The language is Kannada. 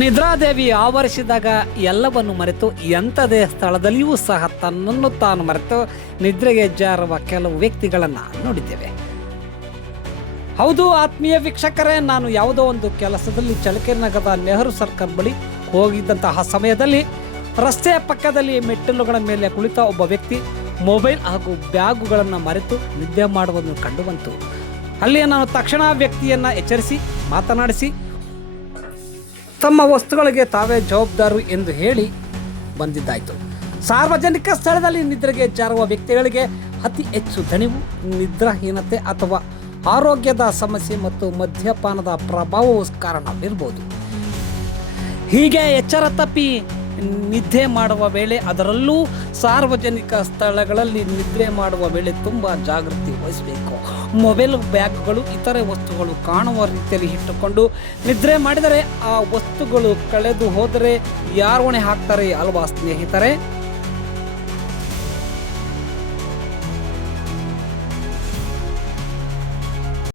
ನಿದ್ರಾದೇವಿ ಆವರಿಸಿದಾಗ ಎಲ್ಲವನ್ನು ಮರೆತು ಎಂಥದೇ ಸ್ಥಳದಲ್ಲಿಯೂ ಸಹ ತನ್ನನ್ನು ತಾನು ಮರೆತು ನಿದ್ರೆಗೆ ಜಾರುವ ಕೆಲವು ವ್ಯಕ್ತಿಗಳನ್ನು ನೋಡಿದ್ದೇವೆ. ಹೌದು ಆತ್ಮೀಯ ವೀಕ್ಷಕರೇ, ನಾನು ಯಾವುದೋ ಒಂದು ಕೆಲಸದಲ್ಲಿ ಚಳ್ಳಕೆರೆ ನಗರದ ನೆಹರು ಸರ್ಕಲ್ ಬಳಿ ಹೋಗಿದ್ದಂತಹ ಸಮಯದಲ್ಲಿ ರಸ್ತೆಯ ಪಕ್ಕದಲ್ಲಿ ಮೆಟ್ಟಿಲುಗಳ ಮೇಲೆ ಕುಳಿತ ಒಬ್ಬ ವ್ಯಕ್ತಿ ಮೊಬೈಲ್ ಹಾಗೂ ಬ್ಯಾಗುಗಳನ್ನು ಮರೆತು ನಿದ್ದೆ ಮಾಡುವುದನ್ನು ಕಂಡು ಬಂತು. ಅಲ್ಲಿ ನಾನು ತಕ್ಷಣ ವ್ಯಕ್ತಿಯನ್ನು ಎಚ್ಚರಿಸಿ ಮಾತನಾಡಿಸಿ ತಮ್ಮ ವಸ್ತುಗಳಿಗೆ ತಾವೇ ಜವಾಬ್ದಾರು ಎಂದು ಹೇಳಿ ಬಂದಿದ್ದಾಯಿತು. ಸಾರ್ವಜನಿಕ ಸ್ಥಳದಲ್ಲಿ ನಿದ್ರೆಗೆ ಜಾರುವ ವ್ಯಕ್ತಿಗಳಿಗೆ ಅತಿ ಹೆಚ್ಚು ದಣಿವು, ನಿದ್ರಾಹೀನತೆ ಅಥವಾ ಆರೋಗ್ಯದ ಸಮಸ್ಯೆ ಮತ್ತು ಮದ್ಯಪಾನದ ಪ್ರಭಾವವು ಕಾರಣವಿರಬಹುದು. ಹೀಗೆ ಎಚ್ಚರ ತಪ್ಪಿ ನಿದ್ದೆ ಮಾಡುವ ವೇಳೆ, ಅದರಲ್ಲೂ ಸಾರ್ವಜನಿಕ ಸ್ಥಳಗಳಲ್ಲಿ ನಿದ್ರೆ ಮಾಡುವ ವೇಳೆ ತುಂಬ ಜಾಗೃತಿ ವಹಿಸಬೇಕು. ಮೊಬೈಲ್, ಬ್ಯಾಗ್ಗಳು, ಇತರೆ ವಸ್ತುಗಳು ಕಾಣುವ ರೀತಿಯಲ್ಲಿ ಇಟ್ಟುಕೊಂಡು ನಿದ್ರೆ ಮಾಡಿದರೆ ಆ ವಸ್ತುಗಳು ಕಳೆದು ಹೋದರೆ ಯಾರು ಹೊಣೆ ಹಾಕ್ತಾರೆ ಅಲ್ವಾ ಸ್ನೇಹಿತರೆ?